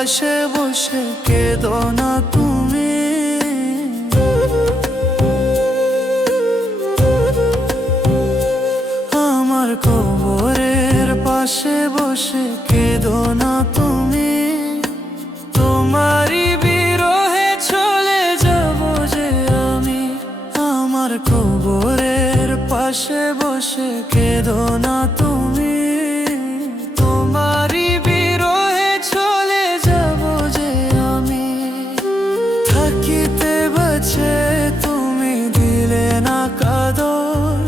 পাশে বসে কেঁদো না তুমি। আমার কবরের পাশে বসে কেঁদো না তুমি। তোমারই বিরহে চলে যাব যে আমি। আমার কবরের পাশে বসে কেঁদো না তুমি। তোমারই বিরহে চলে যাব যে আমি। থাকিতে বাঁচে তুমি দিলে না কাঁদর।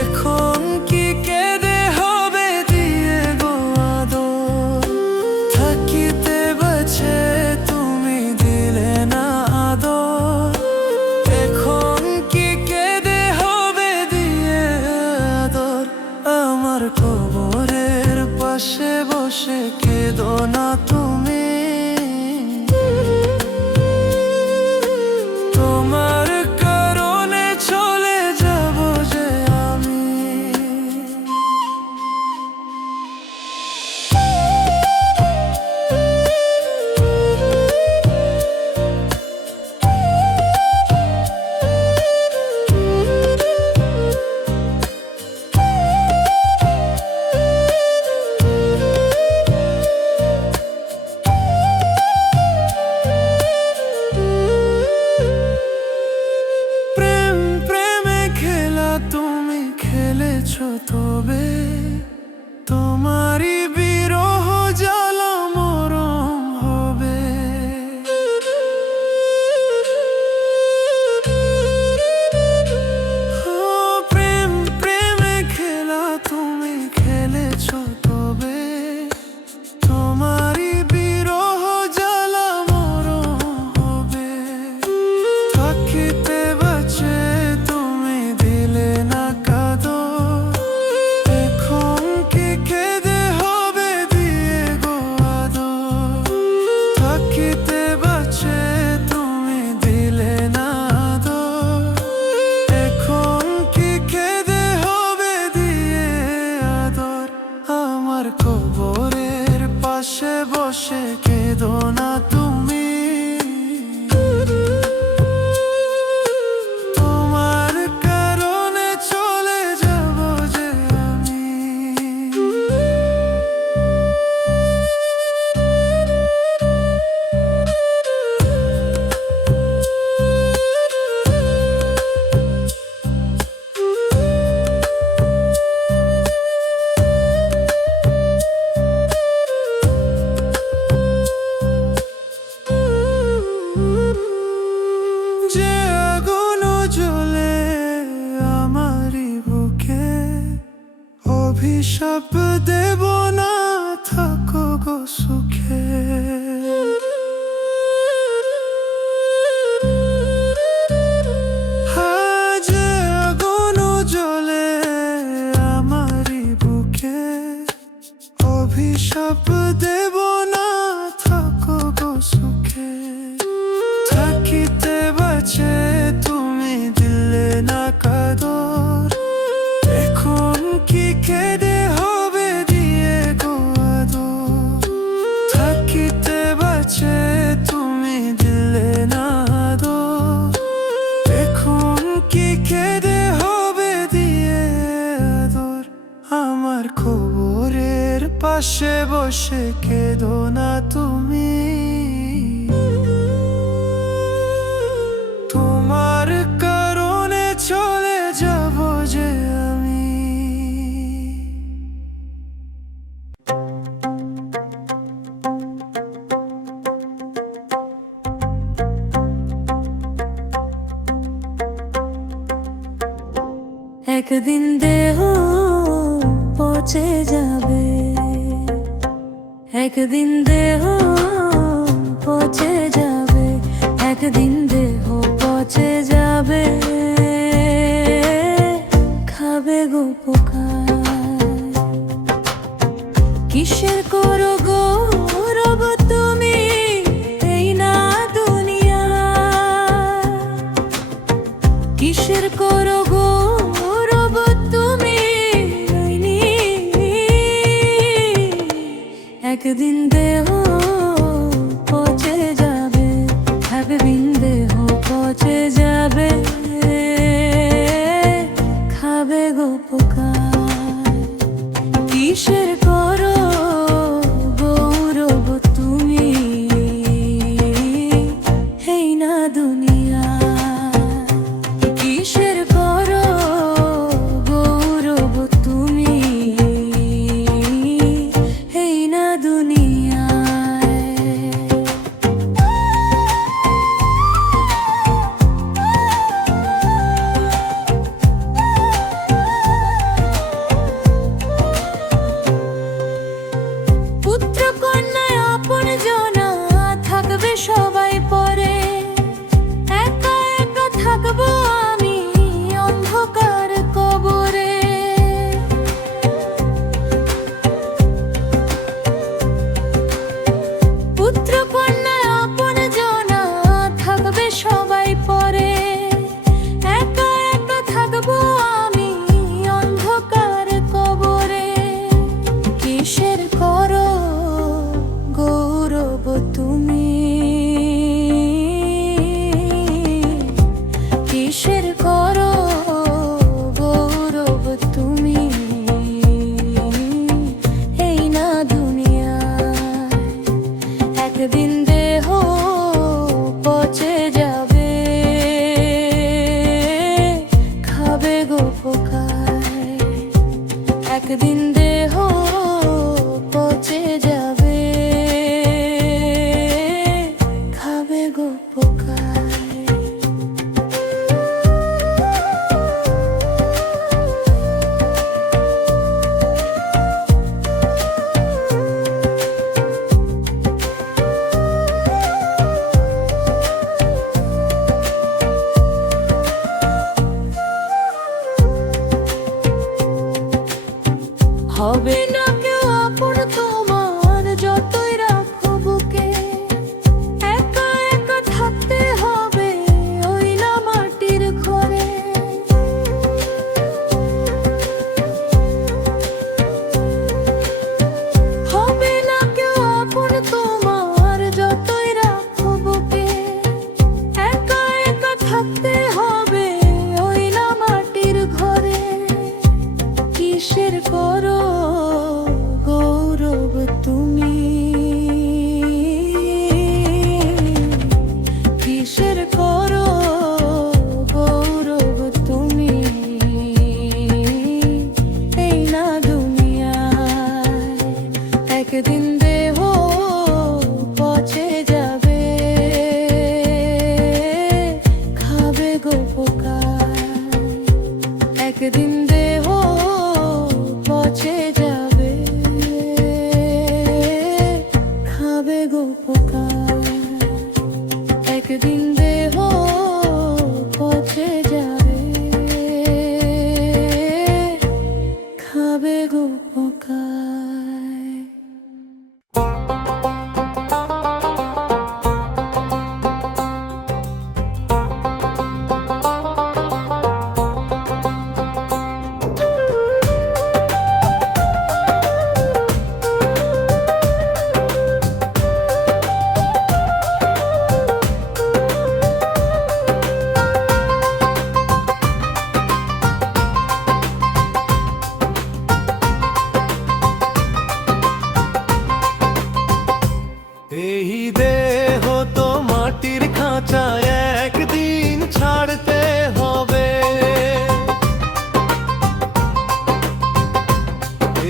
এখন কি কেঁদে হবে দিয়ে গো আদর। থাকিতে বাঁচে তুমি দিলে না আদর। এখন কি কেঁদে হবে দিয়ে আদর। আমার কবরের পাশে বসে কেঁদো না তুমি। তোমার কারণে চলে যাব যে আমি। প্রেম প্রেমে খেলা তুমি খেলেছো তবে। তোমারই বিরহ জ্বালা মরম হবে। প্রেম প্রেমে খেলা তুমি খেলেছো তবে। তোমারই বিরহ জ্বালা মরম হবে। থাকিতে বাঁচে তুমি দিলে না কাঁদর। এখন কি কেঁদে হবে দিয়ে গো আদর। থাকিতে বাঁচে তুমি দিলে না আদর। এখন কি কেঁদে হবে দিয়ে আদর। আমার কবরের পাশে বসে কেঁদো না তুমি। তোমার কারণে চলে যাব যে আমি। যে আগুন জ্বলে আমারই বুকে, অভিশাপ দেব না থাকো গো সুখে। যে আগুন জ্বলে আমারই বুকে, অভিশাপ দেব না থাকো গো সুখে। থাকিতে বাঁচে তুমি দিলে না কাঁদর। এখন কি কেঁদে হবে দিয়ে গো আদর। থাকিতে বাঁচে তুমি দিলে না আদর। এখন কি কেঁদে হবে দিয়ে আদর। আমার কবরের পাশে বসে কেঁদো না তুমি। তোমার কারণে চলে যাব যে আমি। একদিন দেহ পচে যাবে। একদিন দেহ পচে যাবে। একদিন দেহ পচে যাবে। খাবে গো পোকায়। কিসের করো গৌরব তুমি এই না দুনিয়া। কিসের করো গৌরব তুমি একদিন দেহ সবাই পরে, একা একা থাকবো আমি অন্ধকার কবরে। পুত্র কন্যা আপন জনা থাকবে সবাই পরে, একা একা থাকবো আমি অন্ধকার কবরে। কিসের করো গৌরব তুমি, কিসের করো গৌরব তুমি, এই না দুনিয়ায় একদিন দেহ পচে যাবে, খাবে গো পোকায়। একদিন দেহ পচে যাবে, খাবে গো পোকায়। হবে না কেউ আপন তোমার যতই রাখো বুকে, একা একা থাকতে হবে ওই না মাটির ঘরে। হবে না কেউ আপন তোমার যতই রাখো বুকে, একা একা থাকতে হবে ওই না মাটির ঘরে। কিসের করো গৌরব তুমি, কিসের করো গৌরব তুমি, এই না দুনিয়ায় একদিন দেহ পচে যাবে, খাবে গো পোকায়। একদিন দেহ পচে যাবে, খাবে গো পোকায়। একদিন দেহ পচে যাবে, খাবে গো পোকায়। এই দেহ তো মাটির খাঁচা একদিন ছাড়তে হবে।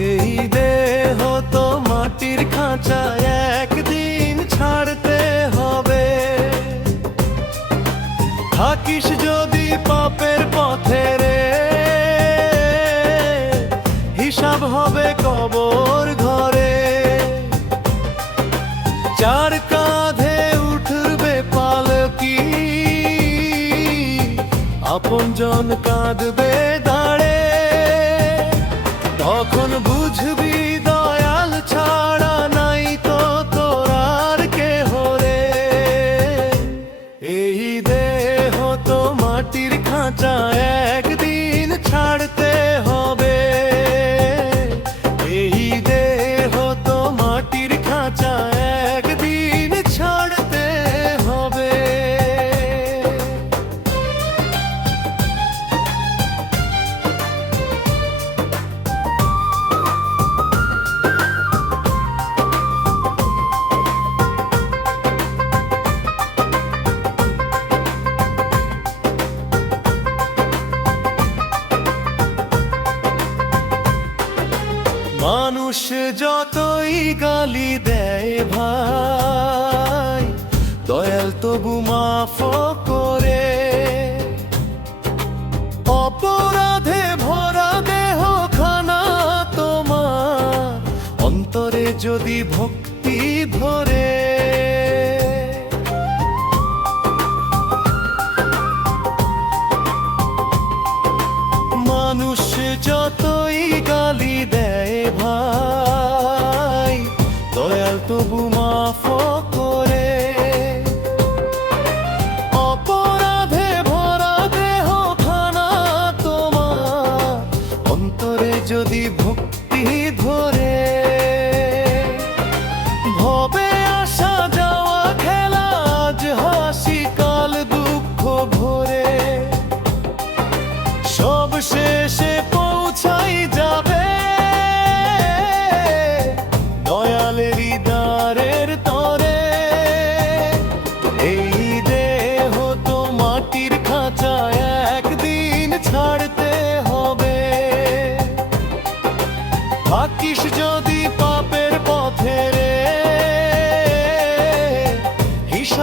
এই দেহ তো মাটির খাঁচা একদিন ছাড়তে হবে। থাকিস যদি পাপের পথে রে, হিসাব হবে কবর ঘরে। চার কাঁধে উঠবে পালকি, আপনজন কাঁদবে দাঁড়ে। তখন বুঝবি দয়াল ছাড়া নাই তো তোর আর কেহ রে। এই দেহ তো মাটির খাঁচা একদিন ছাড়তে হবে। এই দেহ তো মাটির খাঁচা একদিন ছাড়তে হবে। মানুষ যতই গালি দেয় ভাই, দয়াল তবু মাফ করে। অপরাধে ভরা দেহ খানা তোমার, অন্তরে যদি ভক্তি ধরে।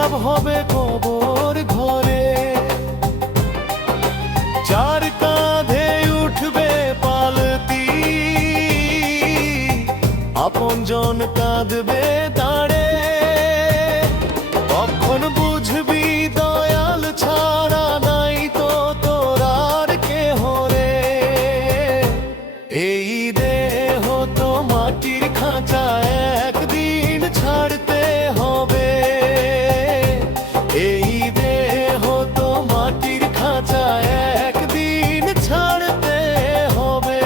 হিসাব হবে কবর ঘরে। যার কাঁধে উঠবে পালতি, আপনজন কাঁদবে দাঁড়ে। কখন বুঝবি দয়াল ছাড়া নাই তো তোর আর কেহ রে। এই দেহ তো মাটির খাঁচা, একদিন ছাড়তে হবে। এই দেহ তো মাটির খাঁচা, একদিন ছাড়তে হবে।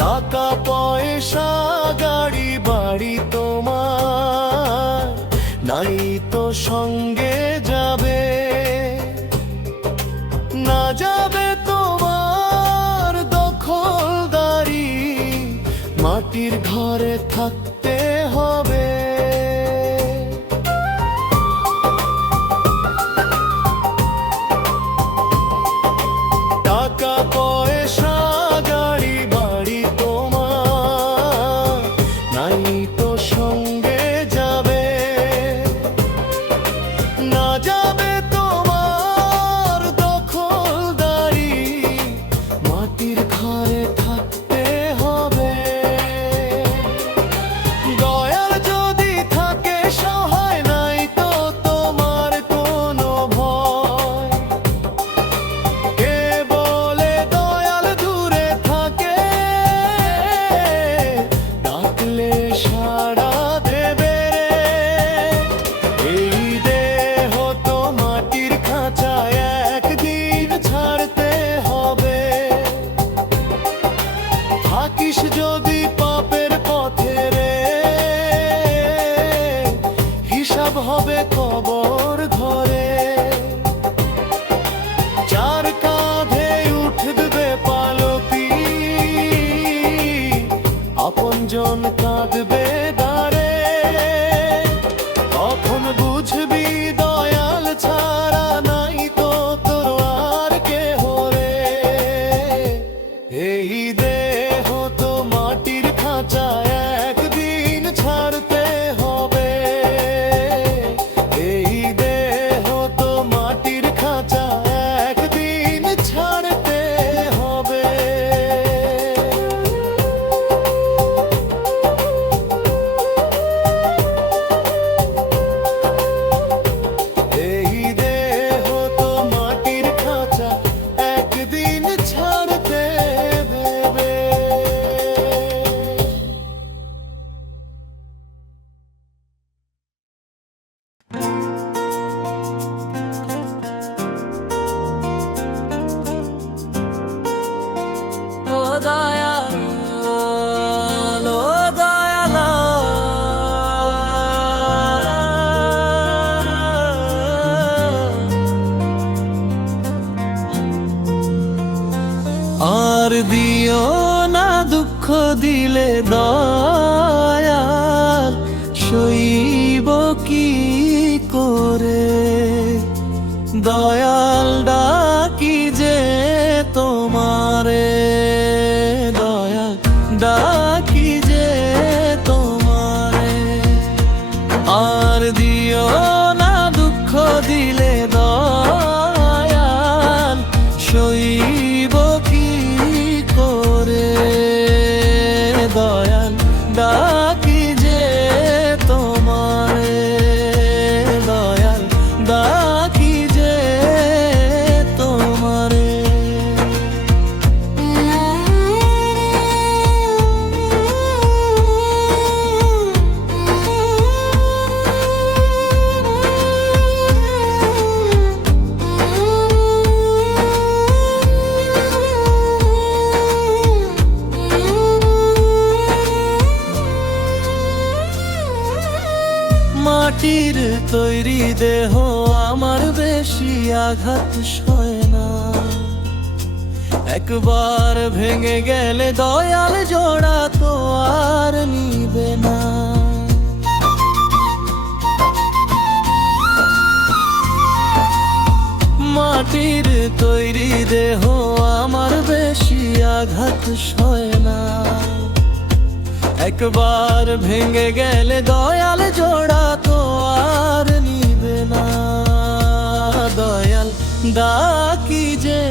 টাকা পয়সা গাড়ি বাড়ি তোমার নাই তো সঙ্গে যাবে। না যাবে তোমার দখলদারি, মাটির ঘরে থাকতে হবে। টাকা পয়সা গাড়ি বাড়ি তোমার নাই তো সঙ্গে যাবে। না যাবে তোমার দখলদারি, মাটির ঘরে থাকতে হবে। দয়াল যদি থাকে সহায়, নাই তো তোমার কোনো ভয়। কে বলে দয়াল দূরে থাকে, ডাকলে সাড়া দেবে রে। এই দেহ তো মাটির খাঁচা, একদিন ছাড়তে হবে। থাকিস যদি পাপের পথে রে, হিসাব হবে কবর ঘরে। যার কাঁধে উঠবে পালতি, আপনজন কাঁদবে দাঁড়ে। কখন বুঝবি দয়াল ছাড়া নাই তো তোর আর কেহ রে। এই দেহ তো মাটির খাঁচা, একদিন ছাড়তে হবে। এই দেহ তো মাটির খাঁচা, একদিন ছাড়তে হবে। এই দেহ তো মাটির খাঁচা, একদিন ছাড়তে দেবে। ও দয়াল, ও দয়াল, আর দিও না দুঃখ দিলে দয়াল, সইব কি করে। দয়াল ডাকি যে তোমারে, দয়াল ডাকি যে তোমারে। আর দিও না দুঃখ দিলে দয়াল, সইব কি করে। দয়াল ডাকি যে তোমারে, দয়াল ডাকি যে তোমারে। মাটির তৈরি দেহ আমার বেশি আঘাত সয় না। একবার ভেঙে গেলে দয়াল জোড়া তো আর নিবে না। মাটির তৈরি দেহ আমার বেশি আঘাত সয় না। একবার ভেঙে গেলে দয়াল জোড়া তো আর নিবে না। দয়াল ডাকি যে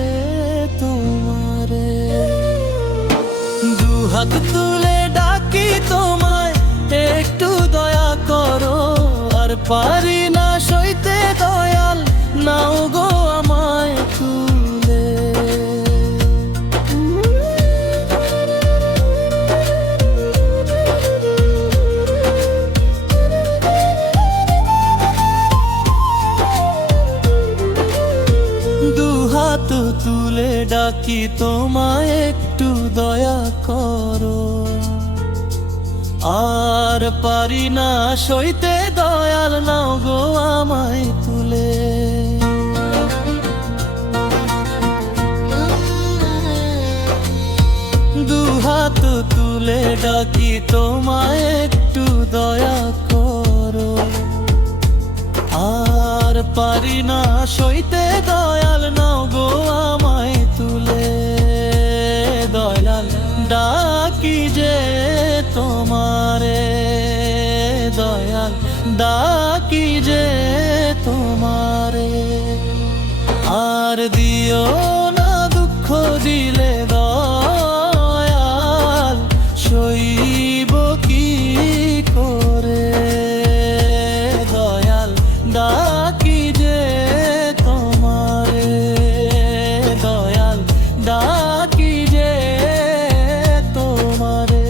তোমারে, দুহাত তুলে ডাকি তোমায়, একটু দয়া করো। আর পারি না সইতে দয়াল, নাও গো আমায় তুলে। দুহাত তুলে ডাকি তোমায়, একটু দয়া করো। আর পারি না সইতে দয়াল, নাও গো আমায় তুলে। দুহাত তুলে ডাকি তোমায়, একটু দয়া করো। আর পারি না সইতে দয়াল, নাও গো আমায় তুলে। দয়াল ডাকি যে তোমারে, দয়াল ডাকি যে তোমারে। আর দিও না দুঃখ দিলে দয়াল, সইব কি করে। দয়াল ডাকি যে তোমারে, দয়াল ডাকি যে তোমারে।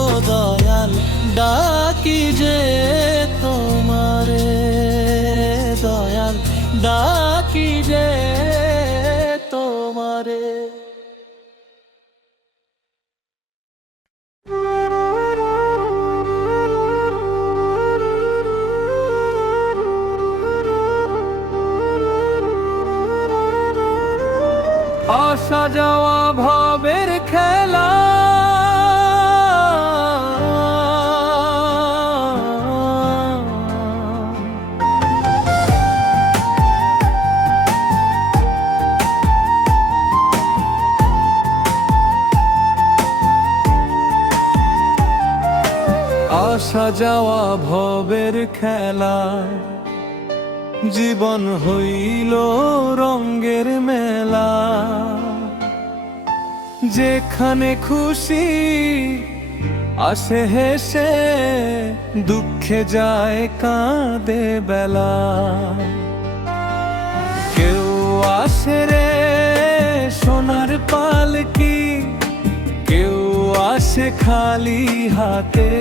ও দয়াল ডাকি যে তোমারে, দয়াল ডাকি যে তোমারে। আসা যাওয়া ভাবের খেলা, আসা যাওয়া ভবের খেলা। জীবন হইল রঙের মেলা, যেখানে খুশি আসে হেসে, দুঃখে যায় কাঁদে বেলা। কেউ আসে রে সোনার পালকি, কেউ আসে খালি হাতে।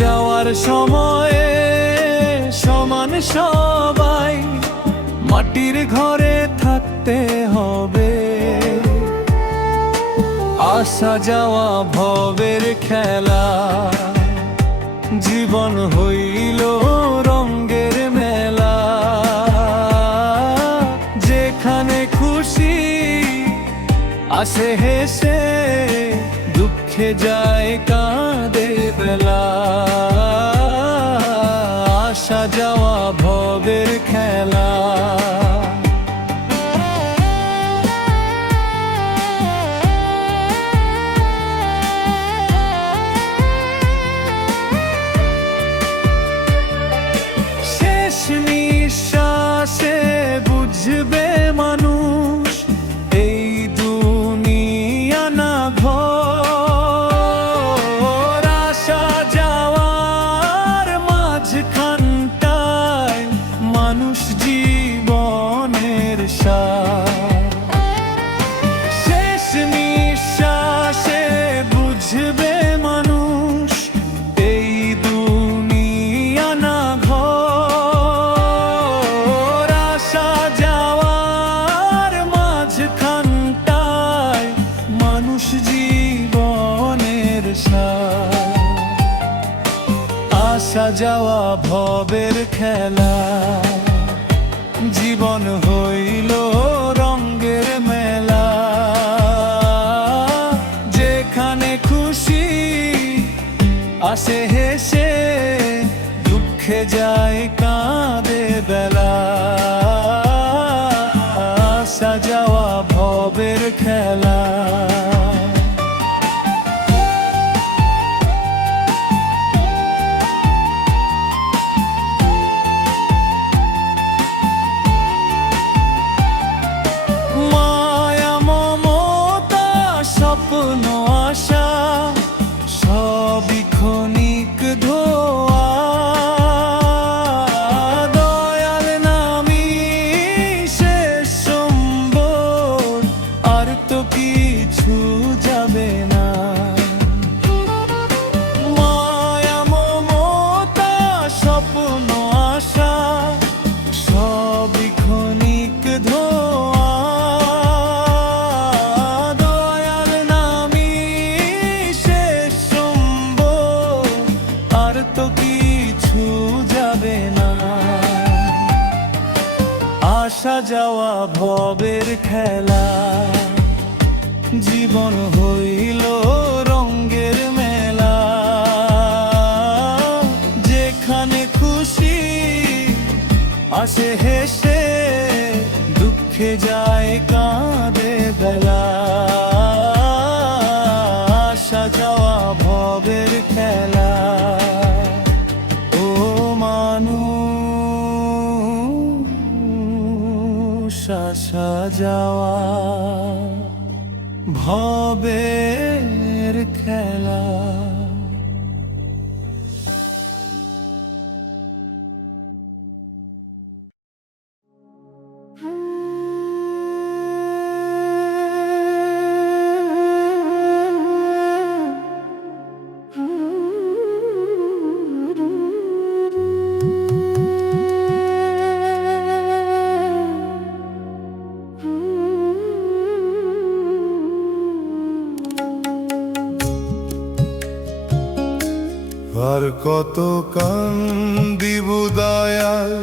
যাওয়ার সময়ে সমান সবাই, মাটির ঘরে থাকতে হবে। আসা যাওয়া ভবের খেলা, জীবন হইল রঙের মেলা। যেখানে খুশি আসে হেসে, দুঃখে যায় কাঁদে বেলা। আসা যাওয়া ভবের খেলা। শেষ নিঃশ্বাসে বুঝবে মানুষ, এই দুনিয়া না ঘর। আসা যাওয়ার মাঝখানটায় মানুষ জীবনের সার। শেষ নিঃশ্বাসে বুঝবে মানুষ, এই দুনিয়া না ঘর। আসা যাওয়ার মাঝখানটায় মানুষ জীবনের সার। আসা যাওয়া ভবের খেলা, জীবন হইল রঙের মেলা। আসে হেসে দুঃখে যায় কাঁদে বেলা, আসা যাওয়া ভবের খেলা। মায়া মমতা স্বপ্ন আশা সবই ক্ষণিক ধোয়া, দয়াল নামি শেষ সম্বর আর তো কিছু যাবে না। মায়া মমতা স্বপ্ন আশা সবই ক্ষণিক ধোয়া, দয়াল নামি শেষ সম্বর আর তো কিছু যাবে না। আসা যাওয়া ভবের খেলা, জীবন হইল রঙ্গের মেলা, যেখানে খুশি আসে হেসে দুঃখে যায় কাঁদে বেলা, আসা যাওয়া ভবের খেলা। ও মানুষ আসা যাওয়া ভবের খেলা। আর কত কান্দিব দয়াল,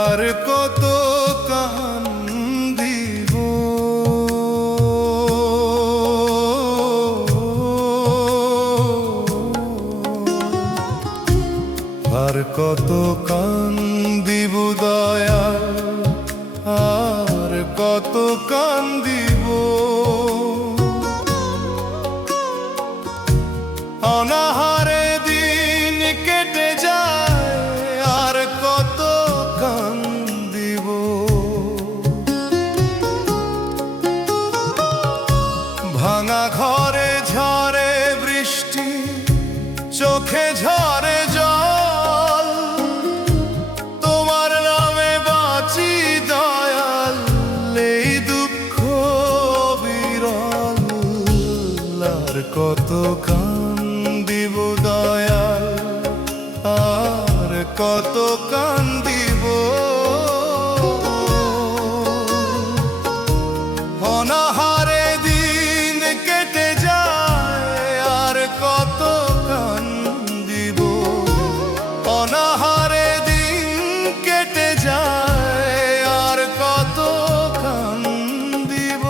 আর কত কান্দিব, আর কত কান্দিব দয়াল, আর কত কান্দিব। অনাহারে দিন কেটে যায়, আর কত কান্দিব। ভাঙা ঘরে ঝরে বৃষ্টি, চোখে ঝরে জল, তোমার নামে বাঁচি দয়াল, এই দুঃখ বিরল। আর কত কান্দিব দয়াল, আর কত কান্দিব। অনাহারে দিন কেটে যায়, আর কত কান্দিব। অনাহারে দিন কেটে যায়, আর কত কান্দিব।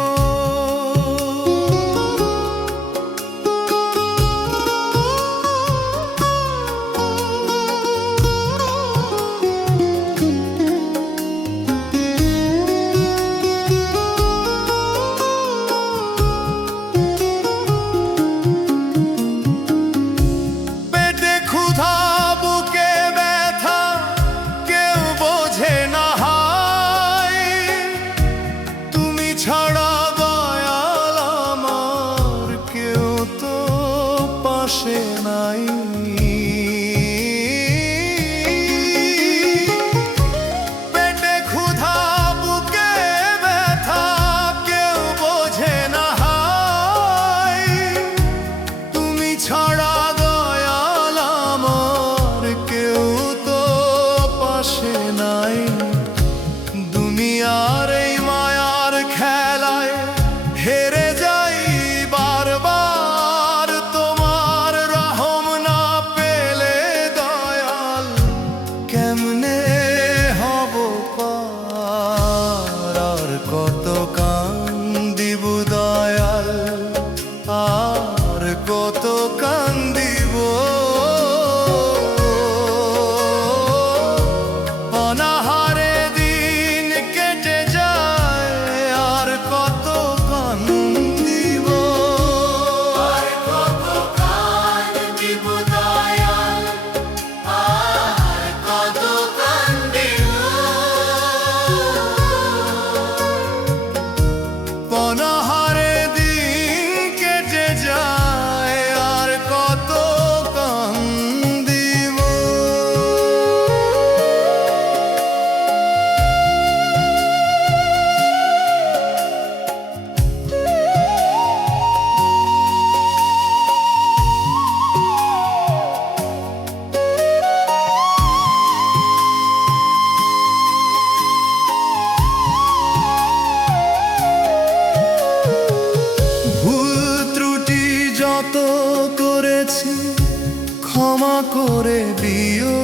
ক্ষমা করে দিও,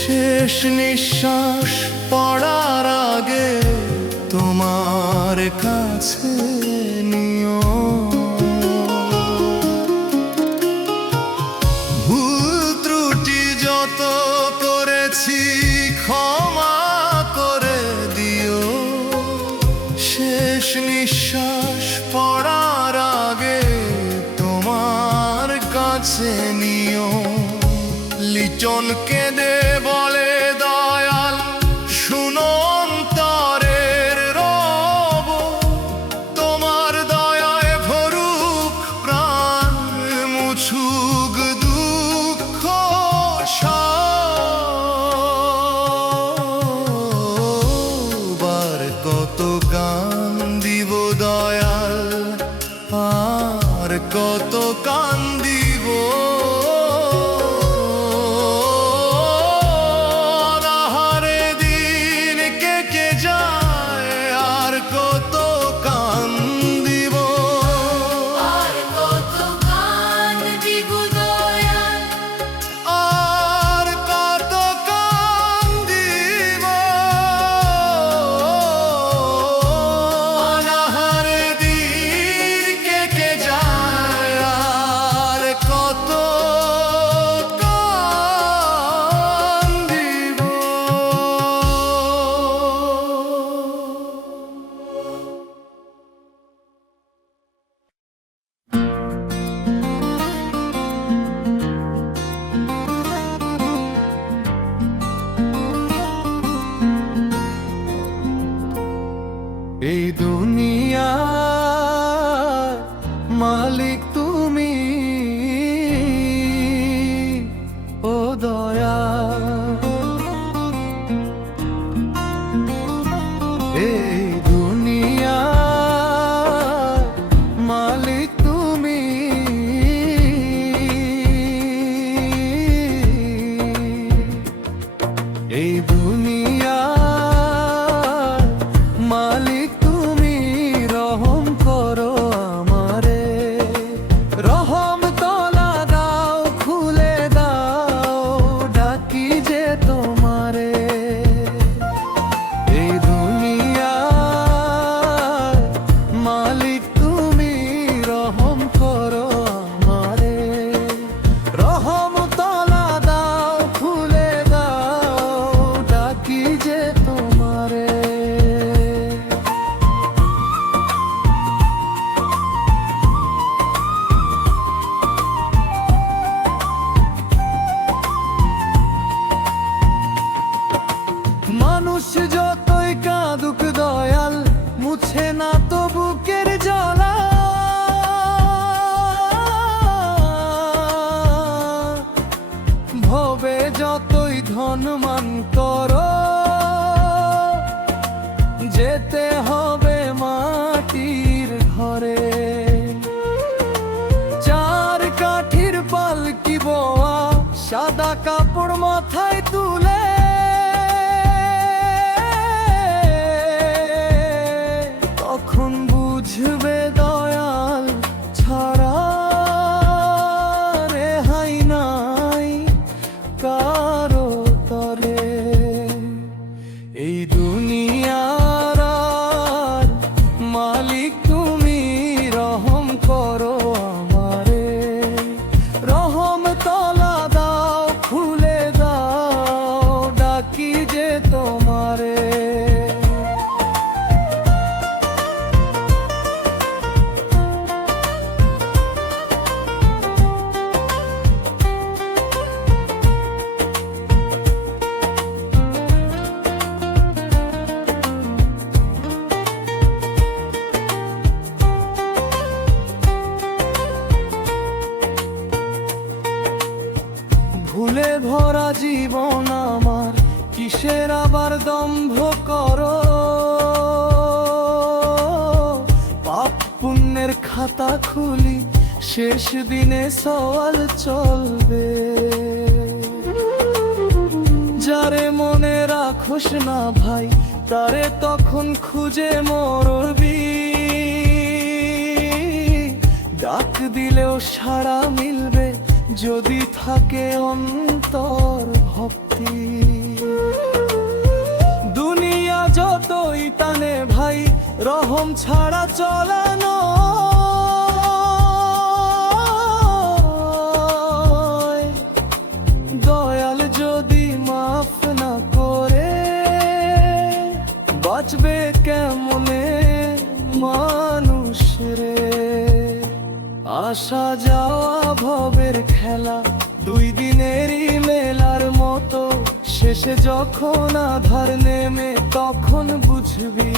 শেষ নিঃশ্বাস পড়ার আগে তোমার কাছে নিও। ভুল ত্রুটি যত করেছি ক্ষমা করে দিও, শেষ নিঃশ্বাস পড়ার আগে তোমার কাছে নিও। লিটন কেঁদে বলে দয়াল শুনো অন্তরের রব, তোমার দয়ায় ভরুক প্রাণ, মুছুক দুঃখ সবার। কত কান্দিব দয়াল, আর কত কান্দিব, অনাহারে দিন কেটে যায়, আর কত কান্দিব। আর কত কাঁদবি গো দয়াল, আর কত কান্দিব, অনাহারে দিন কেটে যায়, আর কত কান্দিব। এই দুনিয়ার মালিক তুমি, ও দয়া। এই দুনিয়ার মালিক তুমি, এই দুনিয়ার মালিক তুমি, রহম করো আমারে, রহম তলা দাও খুলে দাও, ডাকি যে তোমারে। এই দুনিয়ার মালিক তুমি, রহম করো আমারে, রহম তলা দাও খুলে দাও, ডাকি যে তোমারে। মানুষ যতই কাঁদুক দয়াল, মুছে না তো বুকের জ্বালা। ভবে যতই ধনমান করো, যেতে হবে মাটির ঘরে। চার কাঠির পালকি বোয়া, সাদা কাপড় মাথায় তুলে, তখন বুঝবে দয়াল ছাড়া রেহাই নাই কারো তরে। এই দুনিয়ার আর মালিক তুমি, রহম করো আমারে, রহম তলা দাও খুলে দাও, ডাকি যে তোমারে। ভুলে ভরা জীবন আমার, কিসের আবার দম্ভ করো, পাপ পুণ্যের খাতা খুলি, শেষ দিনে সওয়াল চলবে। যারে মনে রাখোস না ভাই, তারে তখন খুঁজে মরবি, ডাক দিলেও সাড়া মিলবে যদি থাকে অন্তর ভক্তি। দুনিয়া যতই টানে ভাই, রহম ছাড়া চলানো। দয়াল যদি মাফ না করে, বাঁচবে কেমনে মানুষ রে। আসা যাওয়া ভবের খেলা, দুই দিনেরই মেলার মতো। শেষে যখন আধার নেমে, তখন বুঝবি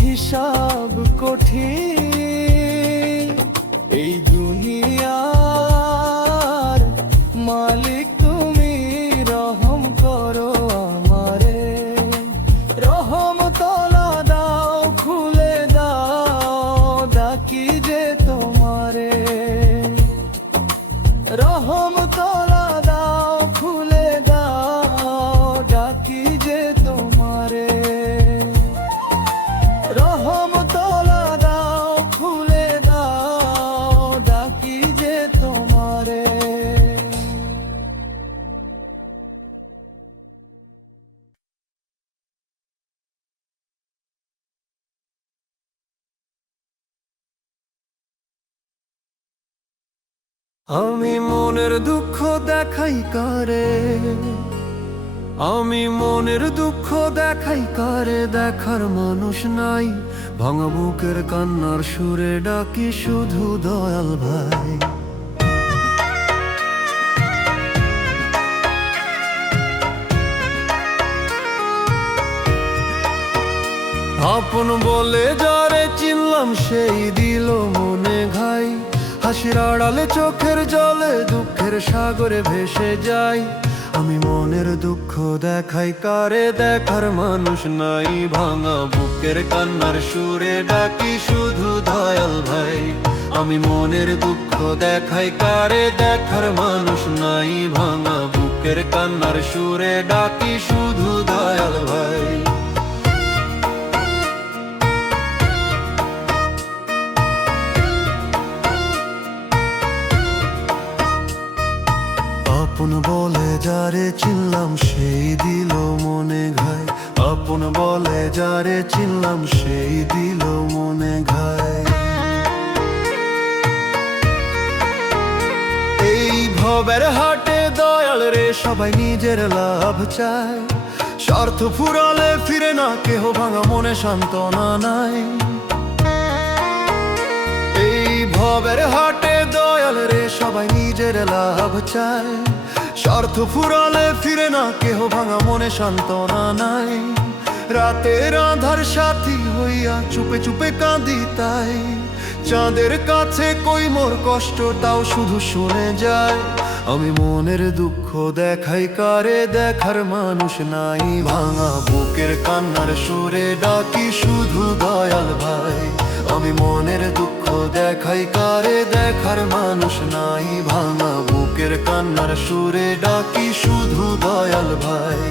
হিসাব কঠিন। এই দুনিয়ার মালিক তুমি, রহম করো আমারে। রহম তলা দাও, খুলে দাও, ডাকি যে তোমারে। রহম তলা দাও, খুলে দাও, ডাকি যে তোমারে। রহম তলা দাও, খুলে দাও, ডাকি যে তোমারে। আমি মনের দুঃখ দেখাই কারে, আমি মনের দুঃখ দেখাই কারে। দেখার মানুষ নাই, ভাঙা বুকের কান্নার সুরে ডাকি শুধু দয়াল ভাই। আপন বলে যারে চিনলাম, সেই দিল মনে ঘাই। হাসির আড়ালে চোখের জলে দুঃখের সাগরে ভেসে যাই। আমি মনের দুঃখ দেখাই কারে, দেখার মানুষ নাই। ভাঙা বুকের কান্নার সুরে ডাকি শুধু দয়াল ভাই। আমি মনের দুঃখ দেখাই কারে, দেখার মানুষ নাই। ভাঙা বুকের কান্নার সুরে ডাকি শুধু দয়াল ভাই। আপন বলে যারে চিনলাম, সেই দিল মনে ঘায়। আপন বলে যারে চিনলাম, সেই দিল মনে ঘায়। এই ভবের হাটে দয়াল রে, সবাই নিজের লাভ চায়। স্বার্থ ফুরালে ফিরে না কেহ, ভাঙা মনে সান্ত্বনা নাই। এই ভবের হাটে দয়াল রে, সবাই নিজের লাভ চায়। স্বার্থ ফুরালে ফিরে না কেহ, ভাঙা মনে সান্ত্বনা নাই। রাতের আধার সাথী হইয়া চুপে চুপে কাঁদি তাই। চাঁদের কাছে কই মোর কষ্ট, তাও শুধু শুনে যায়। আমি মনের দুঃখ দেখাই কারে, দেখার মানুষ নাই। ভাঙা বুকের কান্নার সুরে ডাকি শুধু দয়াল ভাই। আমি মনের দুঃখ দেখাই কারে, দেখার মানুষ নাই। ভাঙা বুকের কান্নার সুরে ডাকি শুধু দয়াল ভাই।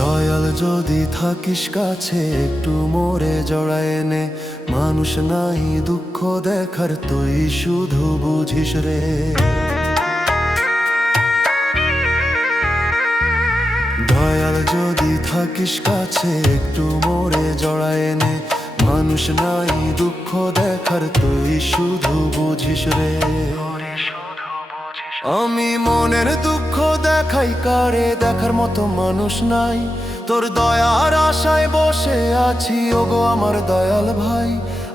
দয়াল যদি থাকিস কাছে, একটু মোরে জড়ায় নে। মানুষ নাই দুঃখ দেখার, তুই শুধু বুঝিস রে। দয়াল যদি থাকিস কাছে, একটু মোরে জড়ায় নে। মানুষ নাই দুঃখ দেখার, তুই শুধু বুঝিস রে। আমি মনের দুঃখ দেখাই কারে, দেখার মতো মানুষ নাই। তোর দয়ার আশায় বসে আছি, ওগো আমার দয়াল ভাই।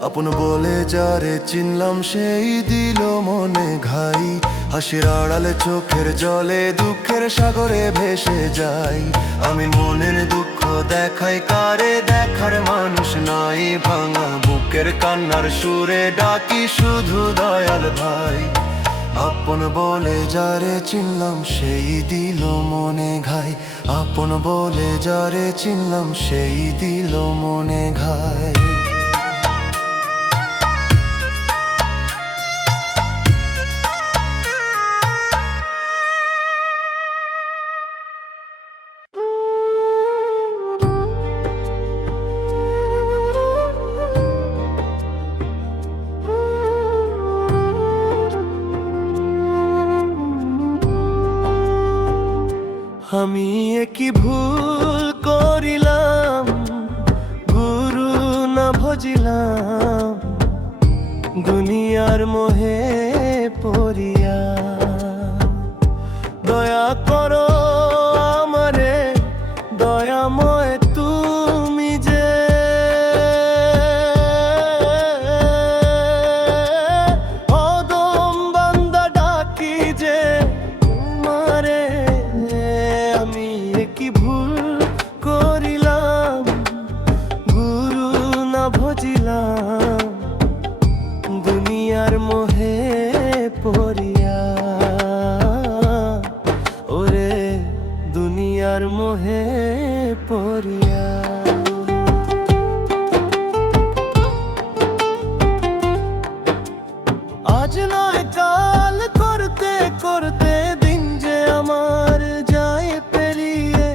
আপন বলে যারে চিনলাম, সেই দিল মনে ঘাই। হাসির আড়ালে চোখের জলে দুঃখের সাগরে ভেসে যাই। আমি মনের দুঃখ দেখাই কারে, দেখার মানুষ নাই। ভাঙা বুকের কান্নার সুরে ডাকি শুধু দয়াল ভাই। আপন বলে যারে চিনলাম, সেই দিল মনে ঘাই। আপন বলে যারে চিনলাম, সেই দিল মনে ঘাই। কি ভুল করিলাম, গুরু না ভজিলাম, দুনিয়ার মোহে পড়িয়া। দয়া করো আমারে দয়াময় তুমি যে, অদম বান্দা ডাকি যে তোমারে। আমি কি ভুল করিলাম, গুরু না ভজিলাম, দুনিয়ার মোহে পড়িয়া। ওরে দুনিয়ার মোহে পড়িয়া। আজ নয় কাল করতে করতে দিন যে আমার যায় পেরিয়ে,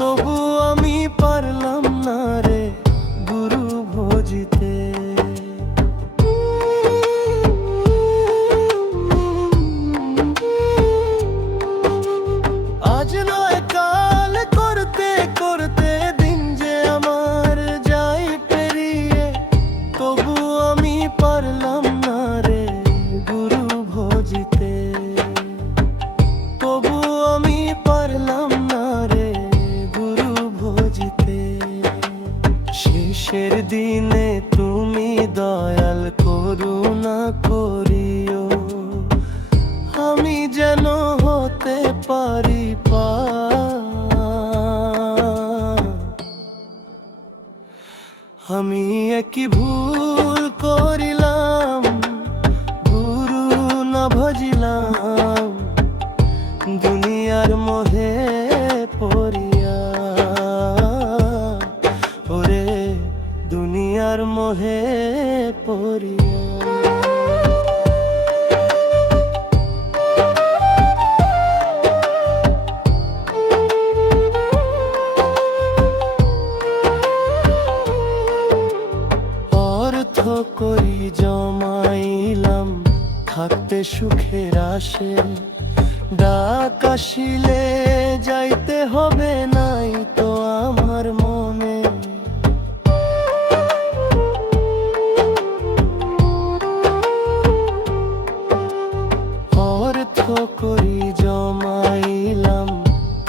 তবু আমি পারলাম না রে গুরু ভজিতে। আজ নয় কাল করতে করতে দিন যে আমার যায় পেরিয়ে, তবু আমি পারলাম না রে গুরু ভজিতে। তবু আমি পারলাম না রে গুরু ভজিতে। শেষের দিনে তুমি দয়াল করুণা করিও, আমি যেন হতে পারি পার। আমি একই ভুল করিলাম, গুরু না ভজিলাম, দুনিয়ার মোহে পড়িয়া। ওরে দুনিয়ার মোহে পড়িয়া। অর্থ করি জমাইলাম থাকতে সুখের আসে, ডাক আসিলে যাইতে হবে নাই তো আমার মনে। অর্থ করি জমাইলাম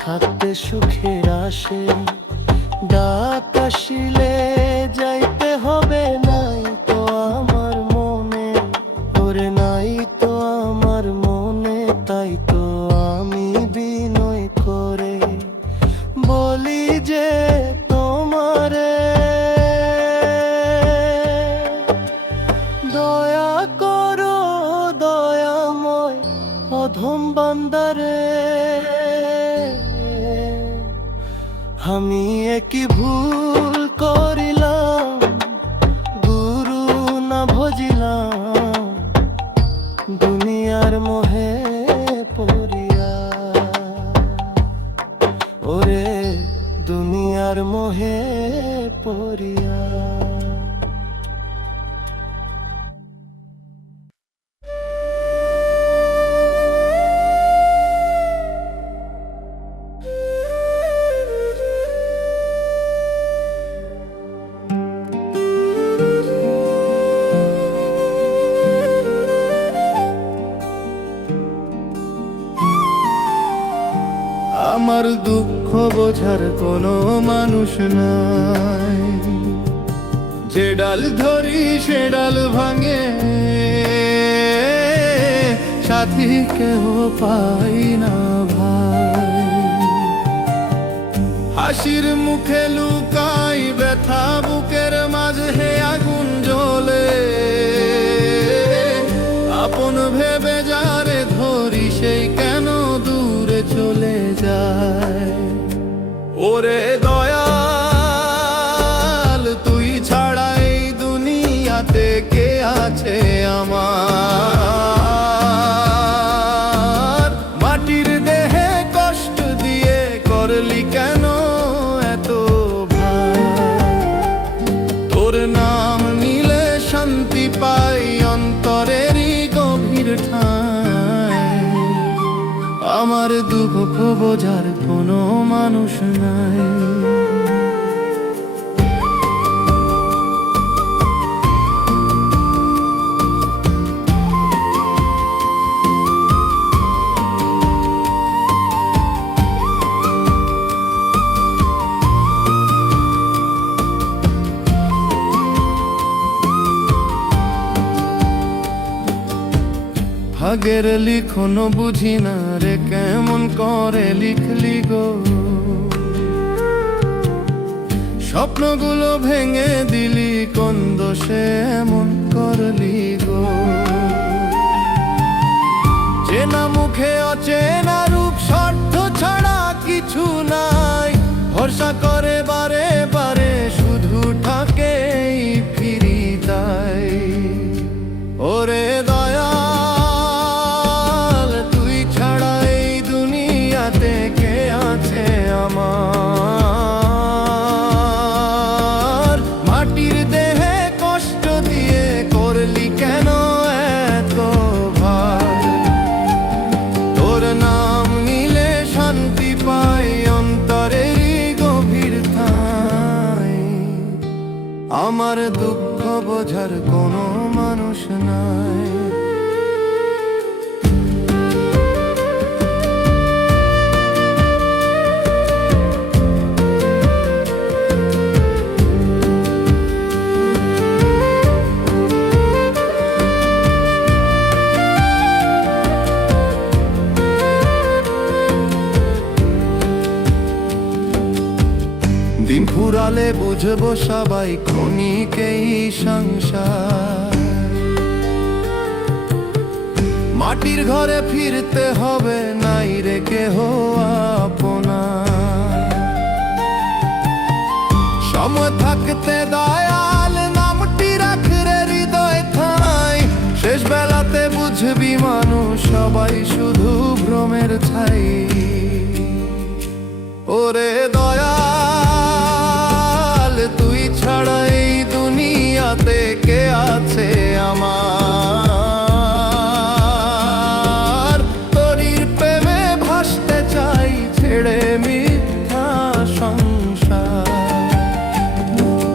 থাকতে সুখের আসে, ডাক আসিলে যাইতে হবে নাই তো আমার মনে। ওরে নাই তো আমার মনে, তাই তো আমি বিনয় করে বলি যে তোমারে। দয়া করো দয়াময় অধম বান্দারে। আমি একই ভুল করিলাম, গুরু না ভজিলাম, দুনিয়ার মোহে পড়িয়া। ওরে দুনিয়ার মোহে পড়িয়া। আমার দুঃখ বোঝার কোনো মানুষ নাই, যে ডাল ধরি সে ডাল ভাঙে, সাথী কেহ পাই না ভাই। হাসির মুখে লুকাই ব্যথা বুকের মাঝে আগুন জ্বলে, আপন ভেবে যারে ধরি সেই কেন দূরে চলে যায়। ওরে দয়াল তুই ছাড়া এই দুনিয়াতে কে আছে আমার। মাটির দেহে কষ্ট দিয়ে করলি কেন এত ভাই। তোর নাম নিলে শান্তি পাই অন্তরেরই গভীর ঠাঁই। আমার দুঃখ দুঃখ বোঝার কোনো মানুষ নাই। ভাগের লিখন বুঝি না রে কেমন করে লিখলি গো, স্বপ্নগুলো ভেঙে দিলি কোন দোষে এমন করলি গো। চেনা মুখে অচেনা রূপ স্বার্থ ছাড়া কিছু নাই, ভরসা করে বারে বারে শুধু ঠাকে ফিরি তাই। ওরে দয়া আমার মাটির দেহে কষ্ট দিয়ে করলি কেন এত ভার, তোর নাম নিলে শান্তি পাই অন্তরের গভীর ঠাই। আমার দুঃখ বোঝার কোনো মানুষ নাই। দিন ফুরালে বুঝবো সবাই ক্ষণিকেই সংসার, মাটির ঘরে ফিরতে হবে নাই রে কেহ আপনার। সময় থাকতে দয়াল নামটি রাখ রে হৃদয় ঠাই, শেষ বেলাতে বুঝবি মানুষ সবাই শুধু ভ্রমের ছাই। ওরে দয়াল তুই ছাড়া এই দুনিয়াতে কে আছে আমার, তোরির প্রেমে ভাসতে চাই ছেড়ে মিথ্যা সংসার।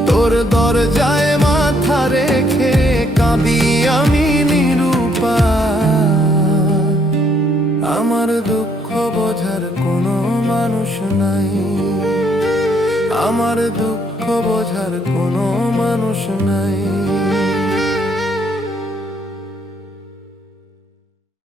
তোর দরজায় মাথা রেখে কাঁদি আমি নিরুপায়, আমার দুঃখ বোঝার কোনো মানুষ নাই। আমার দুঃখ বোঝার কোনো মানুষ নাই।